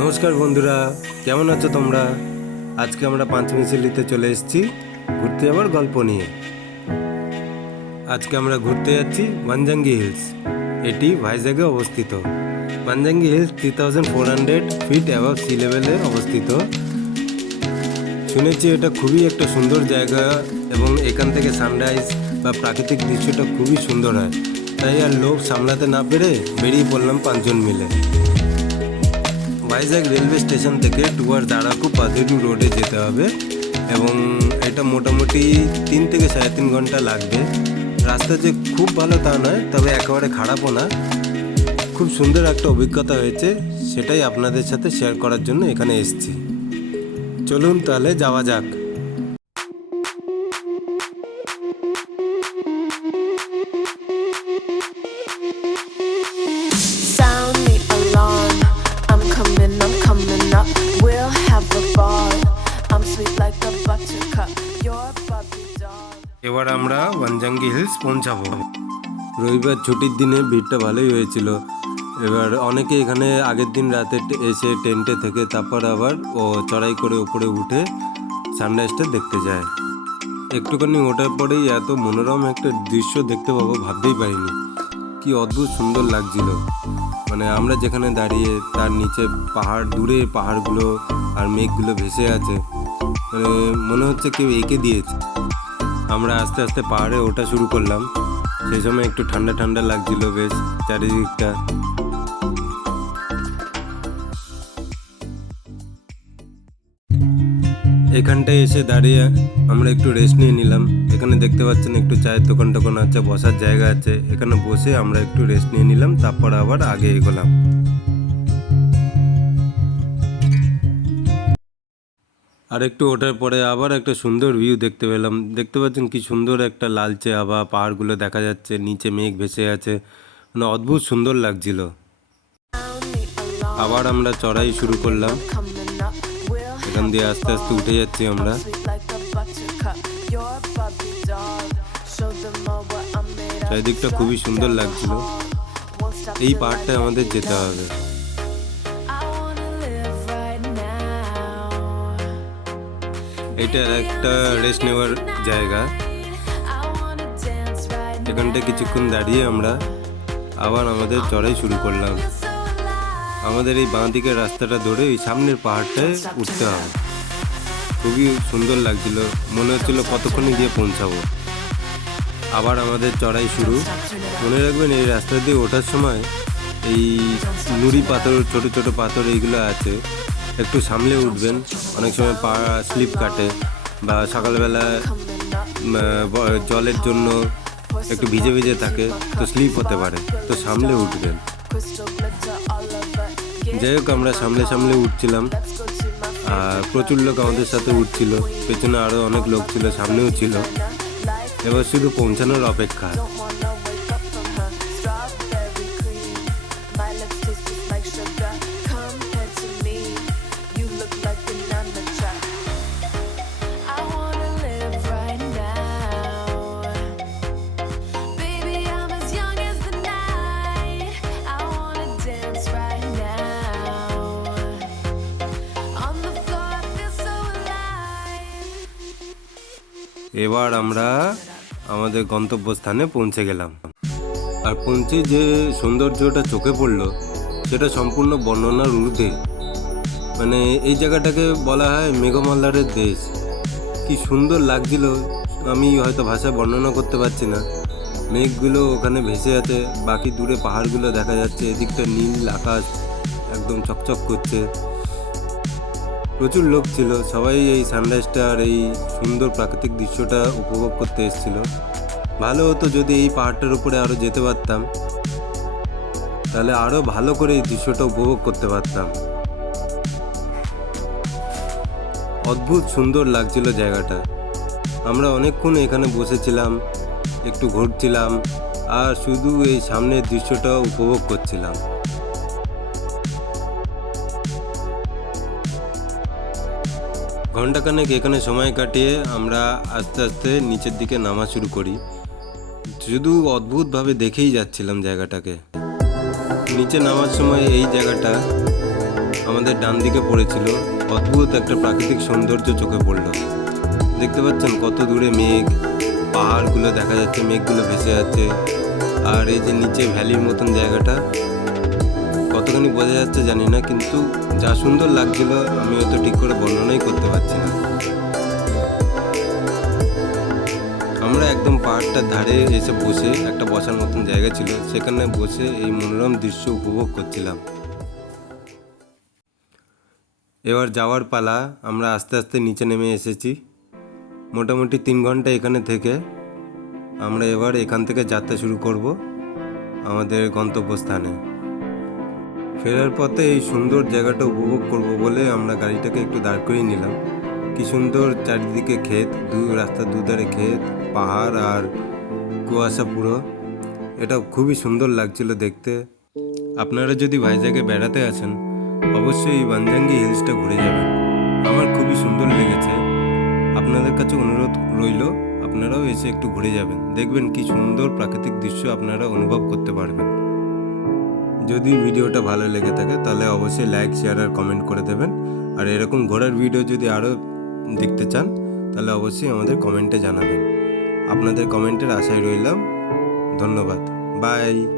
নমস্কার বন্ধুরা, কেমন আছো তোমরা? আজকে আমরা পাঁচমিশালিতে চলে এসেছি ঘুরতে যাওয়ার গল্প নিয়ে। আজকে আমরা ঘুরতে যাচ্ছি ভানজাঙ্গি হিলস। এটি ভাইজাগে অবস্থিত। ভানজাঙ্গি হিলস 3400 ফিট অ্যাবভ সি লেভেলে অবস্থিত। শুনেছি এটা খুবই একটা সুন্দর জায়গা এবং এখান থেকে সানরাইজ বা প্রাকৃতিক দৃশ্যটা খুবই সুন্দর হয়। তাই আর লোক সামলাতে না পেরে বেরিয়ে পড়লাম 5 জন মিলে। ভাইজাগ রেলওয়ে স্টেশন থেকে টুয়ার্ডস আরাকু পাথেরু রোডে যেতে হবে এবং এটা মোটামুটি 3 থেকে 3.5 ঘন্টা লাগবে। রাস্তা যে খুব ভালো তা নয়, তবে একেবারে খারাপও না। খুব সুন্দর একটা অভিজ্ঞতা হয়েছে, সেটাই আপনাদের সাথে শেয়ার করার জন্য এখানে এসেছি। চলুন তাহলে যাওয়া যাক। এবার আমরা ভানজাঙ্গি হিলস পৌঁছাবো। রবিবার ছুটির দিনে ভিড়টা ভালোই হয়েছিল। এবার অনেকে এখানে আগের দিন রাতে এসে টেন্টে থেকে তারপর আবার চড়াই করে উপরে উঠে সানরাইজটা দেখতে যায়। একটুখানি ওঠার পরেই এত মনোরম একটা দৃশ্য দেখতে পাবো ভাবতেই পারিনি। কি অদ্ভুত সুন্দর লাগছিল। মানে আমরা যেখানে দাঁড়িয়ে তার নিচে পাহাড়, দূরে পাহাড়গুলো আর মেঘগুলো ভেসে আছে, মানে মনে হচ্ছে কেউ এঁকে দিয়েছে। আমরা আস্তে আস্তে পাহাড়ে ওঠা শুরু করলাম। সেই সময় একটু ঠান্ডা ঠান্ডা লাগছিল বেশ চারিদিকটা। এখানটায় এসে দাঁড়িয়ে আমরা একটু রেস্ট নিয়ে নিলাম। এখানে দেখতে পাচ্ছেন একটু চায়ের দোকান টোকান আছে, বসার জায়গা আছে। এখানে বসে আমরা একটু রেস্ট নিয়ে নিলাম, তারপর আবার আগে এগোলাম। আর একটু ওঠার পরে আবার একটা সুন্দর ভিউ দেখতে পেলাম। দেখতে পাচ্ছেন কি সুন্দর একটা লালচে আভা, পাহাড়গুলো দেখা যাচ্ছে, নিচে মেঘ ভেসে আছে, মানে অদ্ভুত সুন্দর লাগছিল। আবার আমরা চড়াই শুরু করলাম। এখান দিয়ে আস্তে আস্তে উঠে যাচ্ছি আমরা। চারিদিকটা খুবই সুন্দর লাগছিল। এই পাহাড়টায় আমাদের যেতে হবে। এটা একটা রেস্ট নেওয়ার জায়গা। এখানটা কিছুক্ষণ দাঁড়িয়ে আমরা আবার আমাদের চড়াই শুরু করলাম। আমাদের এই বাঁ দিকের রাস্তাটা ধরে ওই সামনের পাহাড়টায় উঠতে হবে। খুবই সুন্দর লাগছিল, মনে হচ্ছিল কতক্ষণে গিয়ে পৌঁছাবো। আবার আমাদের চড়াই শুরু। মনে রাখবেন এই রাস্তা দিয়ে ওঠার সময় এই নুড়ি পাথর, ছোট ছোট পাথর এইগুলো আছে, একটু সামলে উঠবেন। অনেক সময় পা স্লিপ কাটে বা সকালবেলা জলের জন্য একটু ভিজে ভিজে থাকে, তো স্লিপ হতে পারে, তো সামলে উঠবেন। যাই হোক, আমরা সামলে সামলে উঠছিলাম আর প্রচুর লোক আমাদের সাথে উঠছিল। পেছনে আরও অনেক লোক ছিল, সামনেও ছিল। এবার শুধু পৌঁছানোর অপেক্ষা। এবার আমরা আমাদের গন্তব্যস্থানে পৌঁছে গেলাম। আর পৌঁছে যে সৌন্দর্যটা চোখে পড়লো সেটা সম্পূর্ণ বর্ণনার ঊর্ধ্বে। মানে এই জায়গাটাকে বলা হয় মেঘমাল্লারের দেশ। কি সুন্দর লাগছিল, আমি হয়তো ভাষায় বর্ণনা করতে পারছি না। মেঘগুলো ওখানে ভেসে আছে, বাকি দূরে পাহাড়গুলো দেখা যাচ্ছে, এদিকটা নীল আকাশ একদম চকচক করছে। প্রচুর লোক ছিল, সবাই এই সানরাইজটা আর এই সুন্দর প্রাকৃতিক দৃশ্যটা উপভোগ করতে এসেছিল। ভালো হতো যদি এই পাহাড়টার উপরে আরও যেতে পারতাম, তাহলে আরও ভালো করে এই দৃশ্যটা উপভোগ করতে পারতাম। অদ্ভুত সুন্দর লাগছিল জায়গাটা। আমরা অনেকক্ষণ এখানে বসেছিলাম, একটু ঘুরছিলাম আর শুধু এই সামনের দৃশ্যটা উপভোগ করছিলাম। ঘন্টাখানেক এখানে সময় কাটিয়ে আমরা আস্তে আস্তে নিচের দিকে নামা শুরু করি। শুধু অদ্ভুতভাবে দেখেই যাচ্ছিলাম জায়গাটাকে। নিচে নামার সময় এই জায়গাটা আমাদের ডান দিকে পড়েছিল। অদ্ভুত একটা প্রাকৃতিক সৌন্দর্য চোখে পড়লো। দেখতে পাচ্ছেন কত দূরে মেঘ, পাহাড়গুলো দেখা যাচ্ছে, মেঘগুলো ভেসে যাচ্ছে। আর এই যে নিচে ভ্যালির মতন জায়গাটা, কতখানি বোঝা যাচ্ছে জানি না, কিন্তু যা সুন্দর লাগছিল আমি হয়তো ঠিক করে বর্ণনাই করতে পারছি না। আমরা একদম পাহাড়টার ধারে এসে বসে, একটা বসার মতন জায়গা ছিল, সেখানে বসে এই মনোরম দৃশ্য উপভোগ করছিলাম। এবার যাওয়ার পালা। আমরা আস্তে আস্তে নিচে নেমে এসেছি। মোটামুটি 3 ঘন্টা এখানে থেকে আমরা এবার এখান থেকে যাত্রা শুরু করব আমাদের গন্তব্যস্থানে। ফেরার পথে এই সুন্দর জায়গাটা উপভোগ করব বলে আমরা গাড়িটাকে একটু দাঁড় করিয়ে নিলাম। কি সুন্দর চারিদিকে ক্ষেত, রাস্তার দুধারে ক্ষেত, পাহাড় আর কুয়াশা পুরো। এটা খুবই সুন্দর লাগছিল দেখতে। আপনারা যদি ভাইজ্যাগে বেড়াতে আসেন, অবশ্যই এই ভানজাঙ্গি হিলসটা ঘুরে যাবেন। আমার খুবই সুন্দর লেগেছে। আপনাদের কাছে অনুরোধ রইল, আপনারাও এসে একটু ঘুরে যাবেন, দেখবেন কি সুন্দর প্রাকৃতিক দৃশ্য আপনারা অনুভব করতে পারবেন। যদি ভিডিওটা ভালো লেগে থাকে তাহলে অবশ্যই লাইক, শেয়ার আর কমেন্ট করে দেবেন। আর এরকম ঘোরার ভিডিও যদি আরও দেখতে চান তাহলে অবশ্যই আমাদের কমেন্টে জানাবেন। আপনাদের কমেন্টের আশায় রইলাম। ধন্যবাদ। বাই।